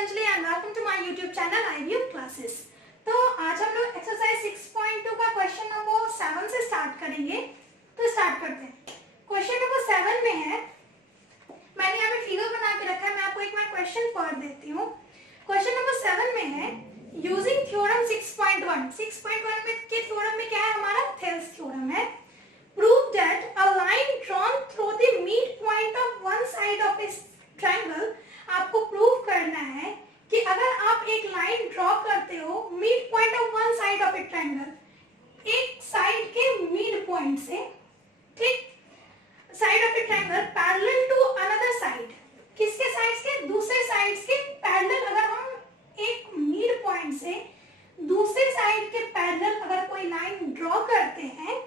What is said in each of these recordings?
Anjali and welcome to my YouTube channel IVU classes. तो आज हम लोग एक्सरसाइज 6.2 का क्वेश्चन नंबर 7 से स्टार्ट करेंगे। तो स्टार्ट करते हैं। क्वेश्चन नंबर 7 में है, मैंने यहाँ पे फिगर बना के रखा है, मैं आपको एक मैं क्वेश्चन पढ़ देती हूँ। क्वेश्चन नंबर 7 में है, यूजिंग थ्योरम 6.1 में के थ्योरम में क्या है, हमारा थेल्स थ्योरम है। Prove that a line drawn through the mid point of one side of a triangle. आपको प्रूव करना है कि अगर आप एक लाइन ड्रॉ करते हो mid point of one side of a triangle, एक साइड के मिड पॉइंट से, ठीक, side of a triangle parallel to another side, किसके साइड्स के, दूसरे साइड्स के पैरेलल। अगर हम एक मिड पॉइंट से दूसरे साइड के पैरेलल अगर कोई लाइन ड्रॉ करते हैं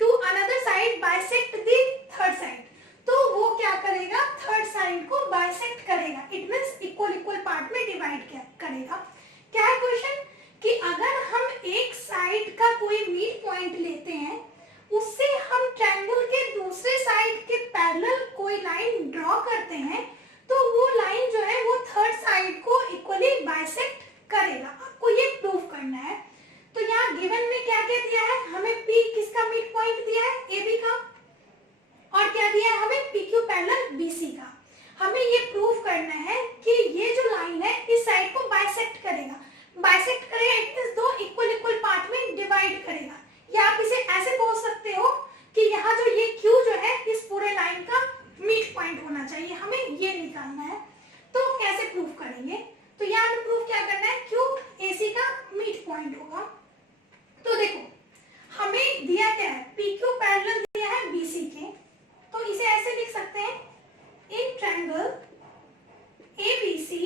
to another side bisect the third side, तो वो क्या करेगा, थर्ड साइड को बाइसेक्ट करेगा। इट मींस इक्वल पार्ट में डिवाइड करेगा। क्या है क्वेश्चन कि अगर हम एक साइड का कोई मिड पॉइंट लेते हैं, उससे हम ट्रायंगल के दूसरे साइड के पैरेलल कोई लाइन ड्रॉ करते हैं, तो वो लाइन जो है वो थर्ड साइड को इक्वली बाइसेक्ट करेगा। आपको ये प्रूव करना है। तो यहाँ गिवन में क्या क्या दिया है, हमें P किसका मिड पॉइंट दिया है, AB का, और क्या दिया है हमें, PQ पैरेलल BC का। हमें ये प्रूव करना है कि ये जो लाइन है इस साइड को बाइसेक्ट करेगा। बाइसेक्ट करेगा इट मींस दो इक्वल पार्ट में डिवाइड करेगा। या आप इसे ऐसे बोल सकते हो कि यहाँ जो ये Q जो है इस पूरे लाइन का मिड पॉइंट होना चाहिए, हमें ये निकालना है। तो कैसे प्रूव करेंगे, तो यहाँ पे प्रूव क्या करना है, Q AC का मिड पॉइंट होगा। तो देखो हमें दिया क्या है, PQ पैरेलल दिया है BC के, तो इसे ऐसे लिख सकते हैं, in triangle ABC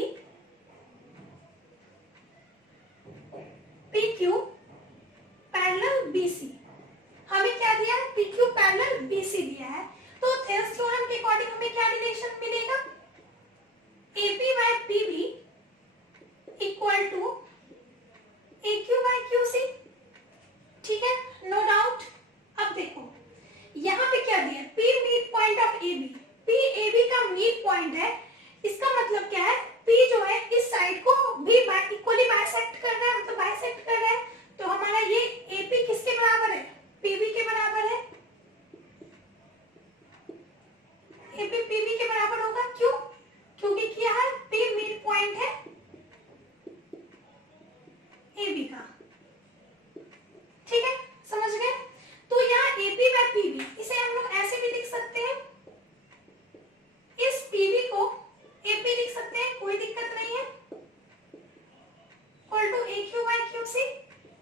PQ parallel BC। हमें क्या दिया है, PQ पैरेलल BC दिया है। तो थेल्स थ्योरम के अकॉर्डिंग हमें क्या रिलेशन मिलेगा, AP by PB equal to AQ by QC। ठीक है, नो डाउट। अब देखो यहाँ पे क्या दिया, P mid point of AB, P AB का मिड पॉइंट है। इसका मतलब क्या है, P जो है इस साइड को भी इक्वली बाइसेक्ट कर रहा है, मतलब बाइसेक्ट कर रहा है। तो हमारा ये AP किसके बराबर है, PB के बराबर है। AP PB के बराबर होगा, क्यों, क्योंकि क्या है, P मिड पॉइंट है AB का। ठीक है, समझ गए। तो यहाँ AP by PB, इसे हम लोग ऐसे भी लिख सकते हैं, इस PB को AP लिख सकते हैं, कोई दिक्कत नहीं है, equal to AQ by QC।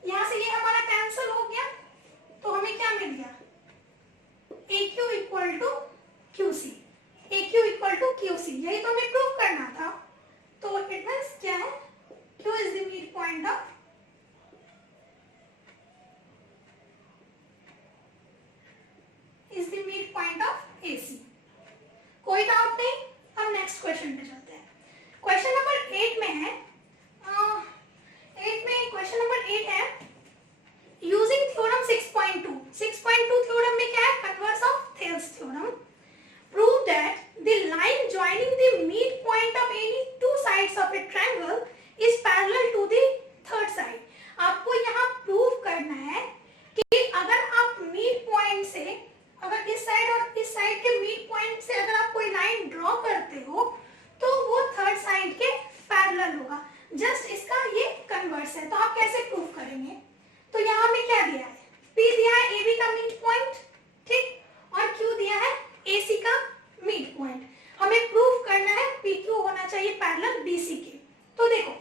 यहाँ से ये हमारा कैंसिल हो गया, तो हमें क्या मिल गया, AQ equal to QC, AQ equal to QC। यही तो हमें प्रूव करना था। तो इट मींस क्या है, Q is the mid point of AC। कोई डाउट नहीं। अब नेक्स्ट क्वेश्चन पे चलते हैं। क्वेश्चन नंबर 8 में है, 8 में क्वेश्चन नंबर 8 है, यूजिंग थ्योरम 6.2 थ्योरम में क्या है, converse of Thales theorem. Prove that the line joining the mid point of any two sides of a triangle is parallel to the third side. आपको यहाँ prove करना है कि अगर आप मिड पॉइंट से, अगर इस साइड और इस साइड के मिड पॉइंट से अगर आप कोई लाइन ड्रॉ करते हो, तो वो थर्ड साइड के पैरेलल होगा। जस्ट इसका ये कन्वर्स है। तो आप कैसे प्रूव करेंगे, तो यहाँ में क्या दिया है, P दिया है AB का मिड पॉइंट, ठीक, और Q दिया है AC का मिड पॉइंट। हमें प्रूव करना है PQ होना चाहिए पैरेलल BC के। तो देखो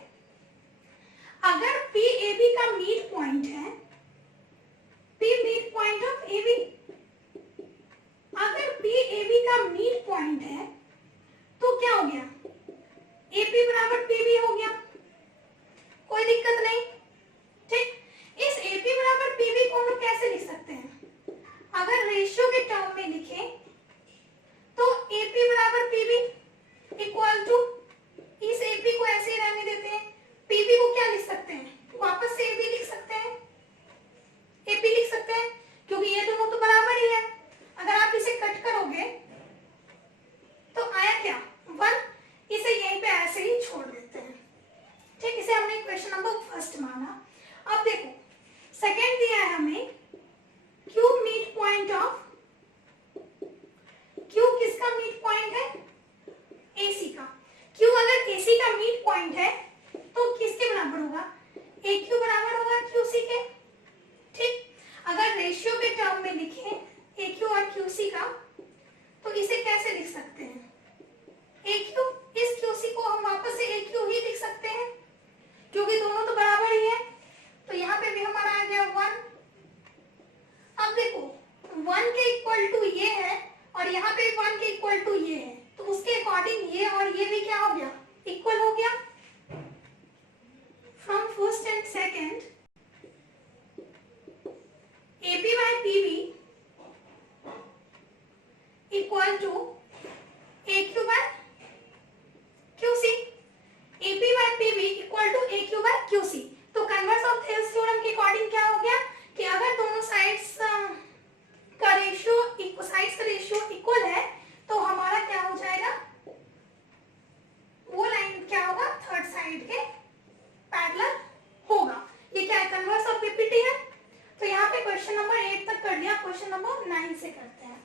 अगर P AB का मिड पॉइंट है, P mid point of AB, अगर P AB का मिड पॉइंट है तो क्या हो गया, AP बराबर PB हो गया, कोई दिक्कत नहीं। ठीक, इस AP बराबर PB को हम लोग कैसे लिख सकते हैं, अगर रेशियो के टर्म में लिखें तो AP बराबर PB इक्वल टू, इस AP को ऐसे ही रहने देते हैं, PB को क्या लिख सकते हैं, वापस से AB लिख सकते हैं, AP लिख सकते हैं, क्योंकि ये दोनों तो बराबर ही है। अगर आप इसे कट करोगे तो आया क्या, 1, इसे यहीं पे ऐसे ही छोड़ देते हैं। Q अगर AC का मिड पॉइंट है तो किसके बराबर होगा? AQ बराबर होगा QC के। ठीक, अगर रेशियो के टर्म में लिखें AQ और QC का तो इसे कैसे लिख सकते हैं? AQ, इस QC को हम वापस से AQ ही लिख सकते हैं क्योंकि दोनों तो बराबर ही है। तो यहाँ पे भी हमारा आ गया 1। अब देखो 1 के इक्वल टू ये है और यहाँ पे 1 के इक्वल टू ये है, तो उसके अकॉर्डिंग ये और ये भी क्या हो गया? इक्वल हो गया। From first and second AP by PB equal to AQ by QC। AP by PB equal to AQ by QC। तो कन्वर्स ऑफ थेल्स थ्योरम के अकॉर्डिंग क्या हो गया कि अगर दोनों साइड्स का रेशियो इक्वल है तो हमारा क्या हो जाएगा? वो लाइन क्या होगा? थर्ड साइड के पैरेलल होगा। ये क्या है? कन्वर्स ऑफ पीपीटी है। तो यहाँ पे क्वेश्चन नंबर 8 तक कर लिया, क्वेश्चन नंबर 9 से करते हैं।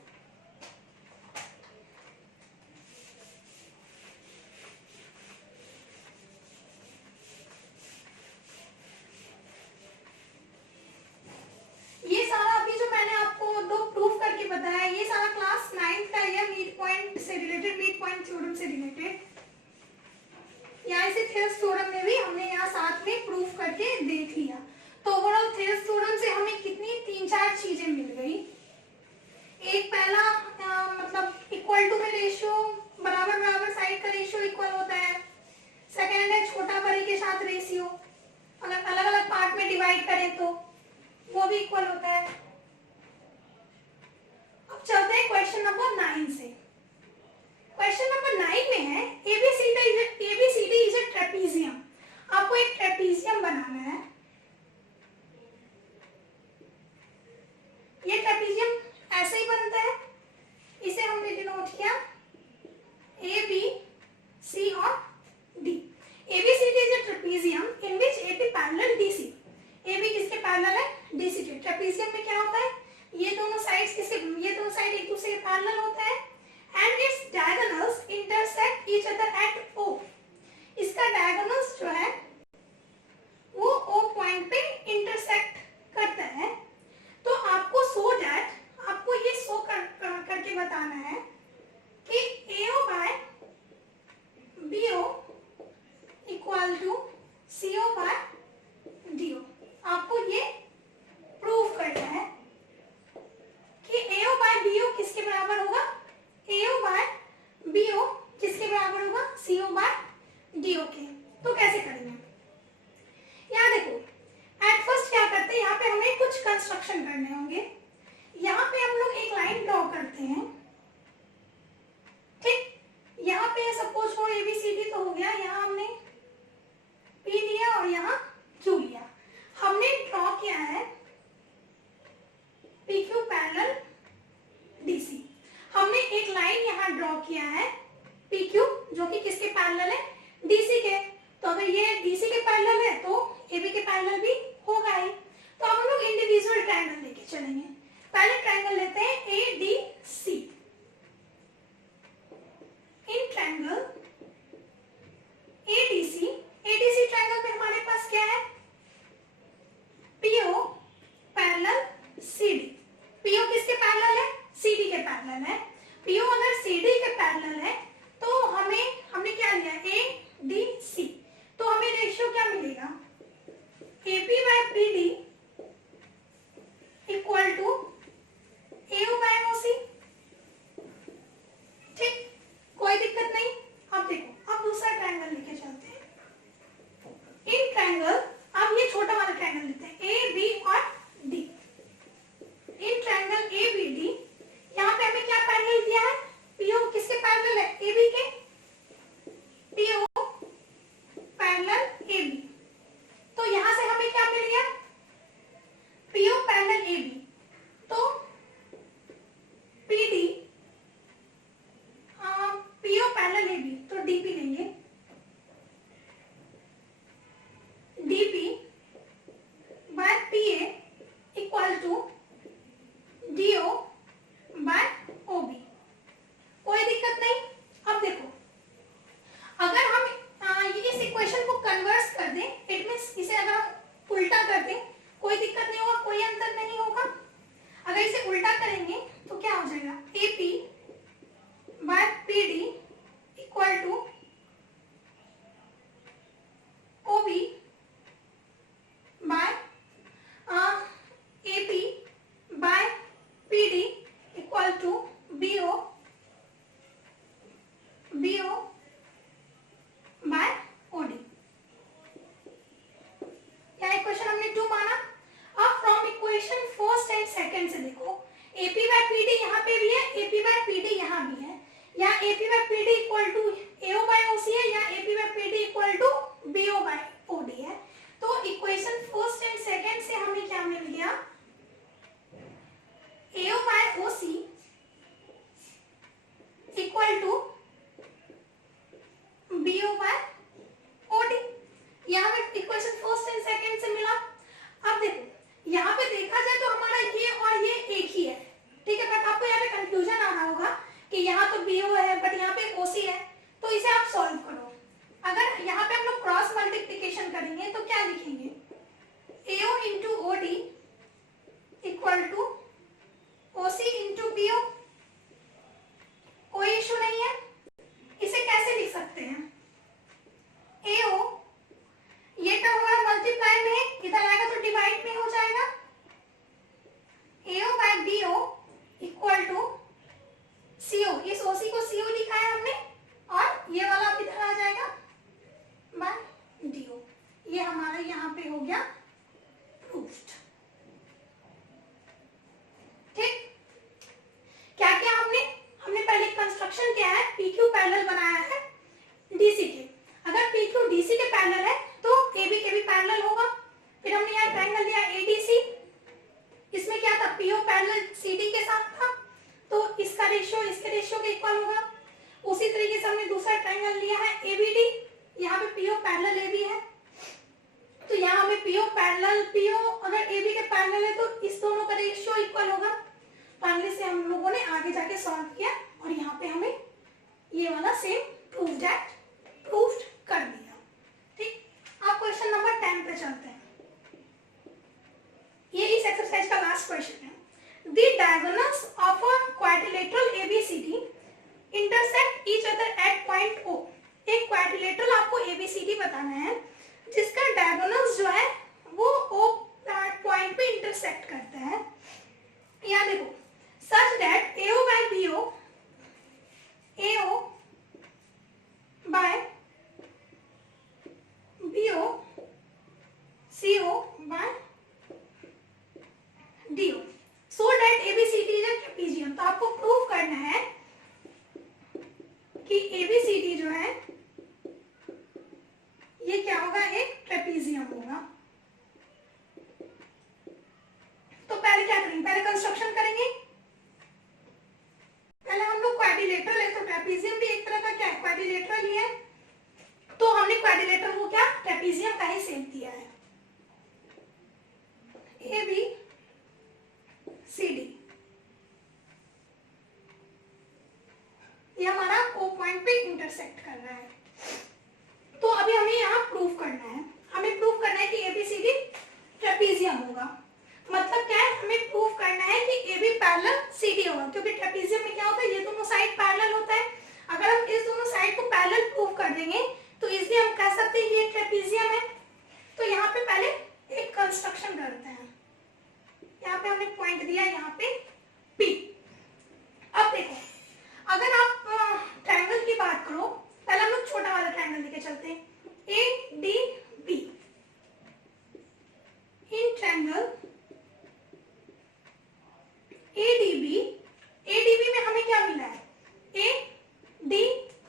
ये सारा अभी जो मैंने आपको दो प्रूफ करके बताया, ये सारा क्लास 9 का है, मिड पॉइंट से रिलेटेड, मिड पॉइंट थ्योरम से रिलेटेड। यहाँ इसे थेल्स थ्योरम में भी हमने यहाँ साथ में प्रूफ करके देख लिया। तो ओवरऑल थेल्स थ्योरम से हमें कितनी 3-4 चीजें मिल गई। एक पहला मतलब इक्वल टू में रेशियो बराबर बराबर साइड का रेशियो इक्वल होता है। सेकेंड है छोटा बड़े के साथ रेशियो, अगर अलग अलग पार्ट में डिवाइड करें तो वो भी इक्वल होता है। अब चलते हैं क्वेश्चन नंबर 9 से। क्वेश्चन नंबर 9 में है ABCD इज ए ट्रेपीजियम। आपको एक ट्रेपीजियम बनाना है। ये ट्रेपीजियम ऐसे ही बनता है, इसे हमने डिनोट किया ABC और D। ABCD is a trapezium in which AB parallel DC। AB किसके पैरेलल है? DC के। ट्रेपीजियम में क्या होता है? ये दोनों साइड एक दूसरे के पैरेलल होता है and its diagonals intersect each other at O। इसका डायगोनल्स जो है वो O पॉइंट पे इंटरसेक्ट करता है। तो आपको आपको ये शो करके बताना है कि AO by BO equal to CO by DO। आपको ये प्रूफ करना है कि AO by BO किसके बराबर होगा? AO by BO किसके बराबर होगा? CO by DO के। तो कैसे करेंगे? यहाँ देखो, एट फर्स्ट क्या करते हैं, यहाँ पे हमें कुछ कंस्ट्रक्शन करने होंगे। यहाँ पे हम लोग एक लाइन ड्रॉ करते हैं। ठीक, यहाँ पे सपोज फॉर ABCD तो हो गया, यहाँ हमने P लिया और यहाँ Q लिया। हमने ड्रॉ किया है PQ पैरेलल DC। हमने एक लाइन यहाँ ड्रॉ किया है PQ जो कि किसके पैरेलल है? DC के। तो अगर ये DC के पैरेलल है तो AB के पैरेलल भी होगा ही। तो हम लोग इंडिविजुअल ट्रायंगल लेके चलेंगे। पहले ट्रायंगल लेते हैं ADC। In triangle ADC triangle में हमारे पास क्या है? PO parallel CD। PO किसके पैरेलल है? CD के पैरेलल है। PO अगर CD के पैरेलल है तो हमने क्या लिया? ADC। तो हमें रेशियो क्या मिलेगा? AP by PD equal to AO by OC। ठीक, कोई दिक्कत नहीं। अब देखो, अब दूसरा ट्रायंगल लेके चलते हैं। इन ट्रायंगल, अब ये छोटा वाला ट्रायंगल लेते हैं AB और D। इन ट्रायंगल ABD यहाँ पे हमें क्या पैरेलल दिया है? PO किसके पैरेलल है? AB के। PO parallel AB। तो यहाँ से हमें क्या मिल गया? PO parallel AB। तो PD PO पैरेलल AB, तो DP लेंगे। DP by PA equal to DO by OB। कोई दिक्कत नहीं। अब देखो, अगर या AP by PD equal to AO by OC है, या AP by PD equal to BO by OD है। तो इक्वेशन फर्स्ट एंड सेकंड से हमें क्या मिल गया, AO by OC equal to BO by OD. यहाँ पे इक्वेशन फर्स्ट एंड सेकंड से मिला। अब देखो यहाँ पे देखा जाए तो हमारा ये और ये एक ही है, ठीक है, बट आपको यहाँ पे कंफ्यूजन आ रहा होगा कि यहाँ तो बीओ है बट यहाँ पे ओसी है, तो इसे आप सॉल्व करो। अगर यहाँ पे हम लोग क्रॉस मल्टीप्लिकेशन करेंगे तो क्या लिखेंगे, AO into OD equal to OC into BO. कोई इशू नहीं है। इसे कैसे लिख सकते हैं, एओ ये टर्म हमारा मल्टीप्लाई में, इधर आएगा तो डिवाइड में हो जाएगा, AO by BO equal to CO, इस ओसी को सीओ लिखा है हमने, और ये वाला इधर आ जाएगा बाय डीओ। ये हमारा यहाँ पे हो गया प्रूफ्ड। ठीक, क्या क्या हमने पहले कंस्ट्रक्शन किया है, पीक्यू पैरेलल बनाया है डीसी के। अगर पीक्यू डीसी के पैरेलल है तो एबी के भी पैरेलल होगा। फिर हमने यहाँ ट्रायंगल लिया एडीसी, इसमें क्या था, पीओ पैरेलल सीडी के साथ था, तो इसका रेशियो इसके रेशियो के इक्वल होगा। उसी तरीके से हमने दूसरा ट्रायंगल लिया है एबीडी, यहाँ पे पीओ पैरेलल एबी है, तो यहाँ हमें पीओ पैरेलल पीओ अगर एबी के पैरेलल है तो इस दोनों का रेशियो इक्वल होगा। फाइनली से हम लोगों ने आगे जाके सॉल्व किया और यहाँ पे हमें ये वाला सेम प्रूव्ड कर दिया। ठीक, अब क्वेश्चन नंबर 10 पे चलते हैं। ये इस एक्सरसाइज का लास्ट क्वेश्चन है। The diagonals of a quadrilateral ABCD intersect each other at point O। एक क्वाड्रिलेटरल आपको ABCD बताना है जिसका डायगोनल्स जो है वो O पॉइंट पे इंटरसेक्ट करते हैं। यहाँ देखो, such that AO by BO, AO by BO, CO by DO, so that ABCD is a trapezium। तो आपको प्रूव करना है कि ABCD जो है ये क्या होगा, एक ट्रेपीजियम होगा। तो पहले क्या करेंगे, पहले कंस्ट्रक्शन करेंगे। पहले हम लोग क्वाड्रिलेटरल है तो ट्रेपीजियम भी एक तरह का क्या है, क्वाड्रिलेटरल ही है, तो हमने क्वाड्रिलेटरल को क्या ट्रेपीजियम का ही शेप दिया है। ए बी सी डी, ये हमारा ओ पॉइंट पे इंटरसेक्ट कर रहा है। तो अभी हमें यहाँ प्रूव करना है, हमें प्रूव करना है कि एबीसीडी ट्रेपीजियम होगा। मतलब क्या है, हमें प्रूव करना है कि एबी पैरेलल सीडी होगा, क्योंकि ट्रेपीजियम में क्या होता है, ये दोनों साइड पैरेलल होता है। अगर हम इस दोनों साइड को पैरेलल प्रूव कर देंगे तो इसलिए हम कह सकते हैं ये ट्रेपीजियम है। तो यहाँ पे पहले एक कंस्ट्रक्शन करते हैं। यहाँ पे हमने पॉइंट दिया, यहाँ पे पी। अब देखो, अगर आप ट्रायंगल की बात करो, पहले हम लोग छोटा वाला ट्रायंगल लेके चलते हैं, ए डी बी। इन ट्रायंगल एडीबी में हमें क्या मिला है, A D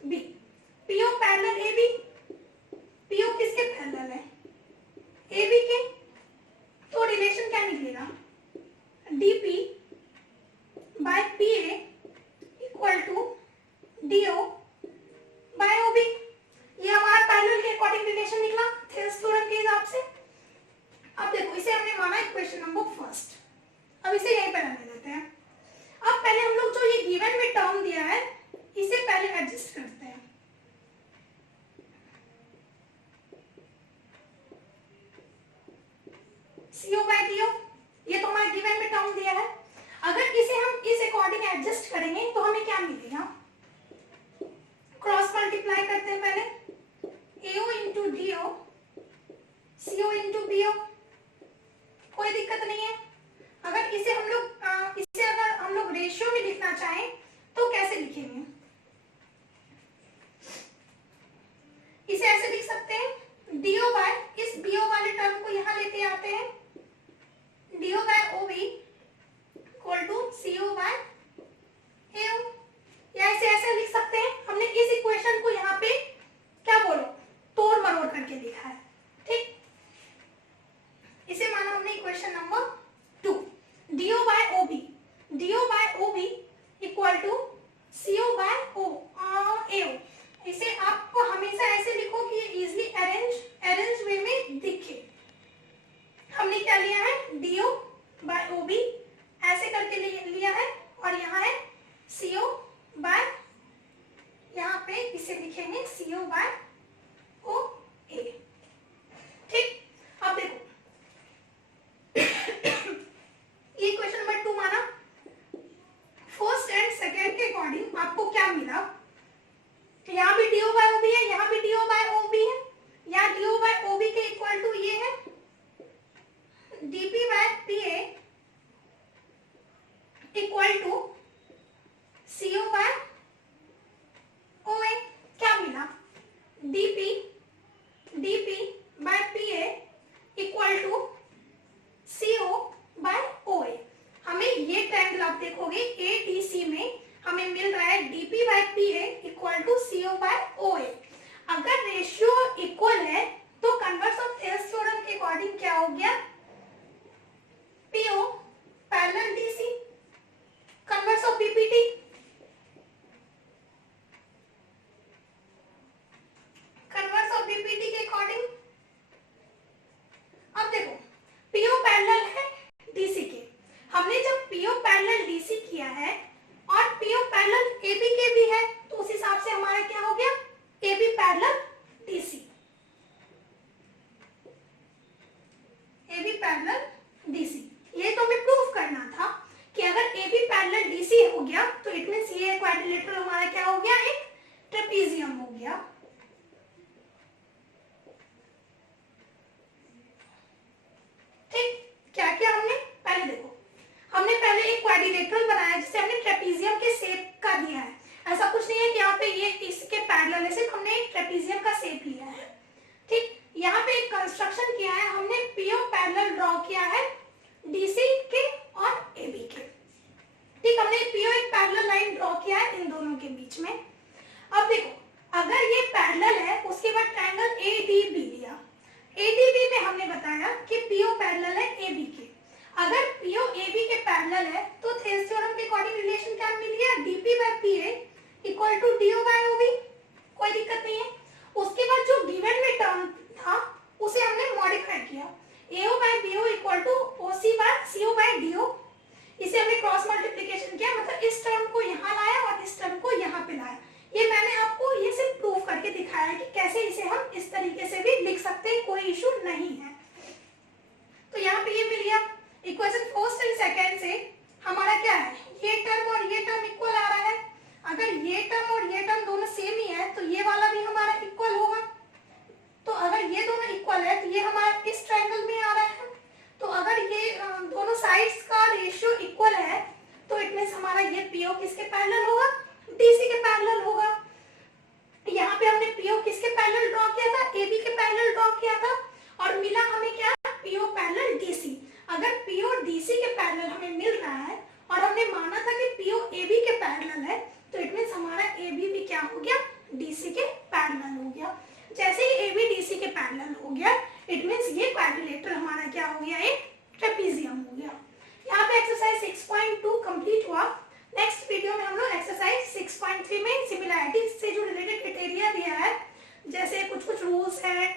B, PO parallel AB. PO किसके पैरेलल है, एबी के। तो रिलेशन क्या निकलेगा, DP by PA equal to DO by OB. ये हमारा पैरेलल के अकॉर्डिंग रिलेशन निकला थेल्स थ्योरम के हिसाब से। अब देखो, इसे हमने माना इक्वेशन नंबर फर्स्ट। अब इसे यहीं पर रहने देते हैं। अब पहले हम लोग जो ये गिवन में टर्म दिया है इसे पहले एडजस्ट करते हैं। CO बाय DO, ये तो हमारा गिवन में टर्म दिया है। अगर इसे हम इस अकॉर्डिंग एडजस्ट करेंगे तो हमें क्या मिलेगा, क्रॉस मल्टीप्लाई करते हैं पहले, AO into DO, CO into BO। कोई दिक्कत नहीं है। अगर इसे हम लोग अगर हम लोग रेशियो में लिखना चाहें तो कैसे लिखेंगे, इसे ऐसे लिख सकते हैं, DO बाय, इस BO वाले टर्म को यहाँ लेते आते हैं, DO by OB equal to CO by AO, या इसे लिखेंगे CO बाय OA। ठीक, अब देखो ये क्वेश्चन नंबर 2 माना, फर्स्ट एंड सेकेंड के अकॉर्डिंग आपको क्या मिला, यहाँ भी DO बाय OB है, यहाँ भी DO बाय OB है, यहाँ DO बाय OB के इक्वल टू ये है DP by PA equal to CO by OA। क्या मिला, DP by PA equal to CO by OA। हमें ये ट्रायंगल आप देखोगे ADC में हमें मिल रहा है DP by PA equal to CO by OA। अगर रेशियो इक्वल है तो कन्वर्स ऑफ थेल्स थ्योरम के अकॉर्डिंग क्या हो गया, PO parallel DC, converse of BPT, converse of BPT के अकॉर्डिंग। अब देखो PO पैरेलल है DC के, हमने जब PO पैरेलल DC किया है और PO पैरेलल AB के भी है तो उस हिसाब से हमारा क्या हो गया, AB parallel DC, AB parallel DC। ये तो हमें प्रूफ करना था कि अगर AB पैरेलल DC हो गया तो इट मींस ये क्वाड्रिलेटरल हमारा क्या हो गया, एक ट्रेपीजियम हो गया। ठीक, क्या क्या हमने पहले देखो, हमने पहले एक क्वाड्रिलेटरल बनाया जिसे हमने ट्रेपीजियम के शेप का दिया है। ऐसा कुछ नहीं है कि यहाँ पे ये इसके पैरेलल है, सिर्फ हमने एक ट्रेपीजियम का शेप लिया है। ठीक, यहाँ पे एक कंस्ट्रक्शन किया है, हमने PO पैरेलल ड्रॉ किया है DC के और AB के। ठीक, हमने PO एक पैरेलल लाइन ड्रॉ किया है इन दोनों के बीच में। अब देखो अगर ये पैरेलल है उसके बाद ट्रायंगल ADB लिया, ADB में हमने बताया कि PO पैरेलल है AB के। अगर PO AB के पैरेलल है तो थेल्स थ्योरम के अकॉर्डिंग रिलेशन क्या मिल गया, DP by PA equal to DO by OB, कोई दिक्कत नहीं है। उसके बाद जो गिवन में टर्म था उसे हमने मॉडिफाई किया, AO by BO equal to OC by CO by DO। इसे हमने क्रॉस मल्टीप्लिकेशन किया, मतलब इस टर्म को यहाँ लाया और इस टर्म को यहाँ पे लाया। ये मैंने आपको ये सिर्फ प्रूव करके दिखाया कि कैसे इसे हम इस तरीके से भी लिख सकते हैं, कोई इशू नहीं है। तो यहाँ पे ये मिल गया इक्वेशन फर्स्ट एंड सेकेंड से हमारा क्या है, ये टर्म और ये टर्म इक्वल आ रहा है। अगर ये टर्म और ये टर्म दोनों सेम ही है तो ये वाला भी हमारा इक्वल होगा। तो अगर ये दोनों इक्वल है तो ये हमारा इस ट्रायंगल में आ रहा है। तो अगर ये दोनों साइड्स का रेशियो इक्वल है तो इट मींस हमारा ये PO किसके पैरेलल होगा, DC के पैरेलल होगा। यहाँ पे हमने PO किसके पैरेलल ड्रॉ किया था, AB के पैरेलल ड्रॉ किया था और मिला हमें क्या, PO पैरेलल DC। अगर PO DC के पैरेलल हमें मिल रहा है और हमने माना था कि PO AB के पैरेलल है तो इट मींस हमारा AB भी क्या हो गया, DC के पैरेलल हो गया। जैसे ही AB DC के पैरेलल हो गया इट मींस ये क्वाड्रिलेटरल हमारा क्या हो गया, एक ट्रेपीजियम हो गया। यहाँ पे एक्सरसाइज 6.2 कंप्लीट हुआ। नेक्स्ट वीडियो में हम लोग एक्सरसाइज 6.3 में सिमिलैरिटी से जो रिलेटेड क्राइटेरिया दिया है, जैसे कुछ रूल्स है